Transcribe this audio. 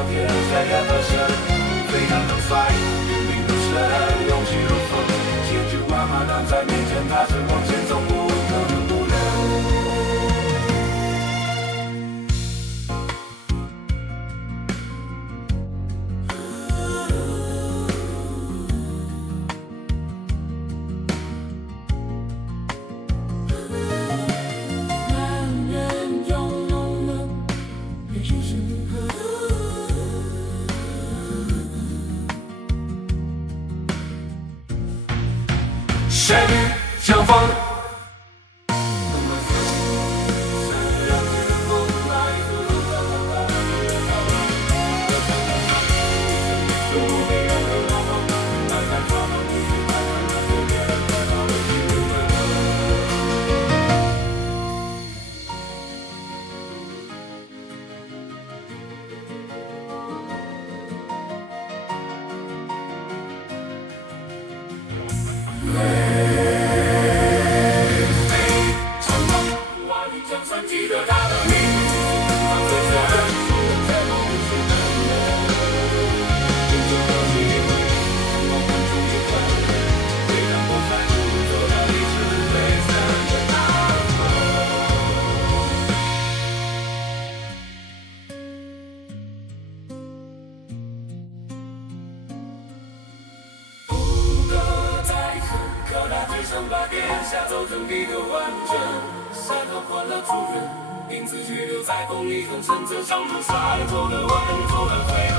到天山呀河神，飞扬能帅，运命如神，勇气如风，千军万马挡在面前，踏实往前走，不问可能不能。谁与争锋？记得他的名字，他最深处的绝望不是真的。英雄的机会，我们出一分，虽然不在乎，做到历史最深的大梦。不得再次，可他只想把天下走成一个完整。山河换了主人，名字却留在风里，红尘这场统帅，走了稳，走了回。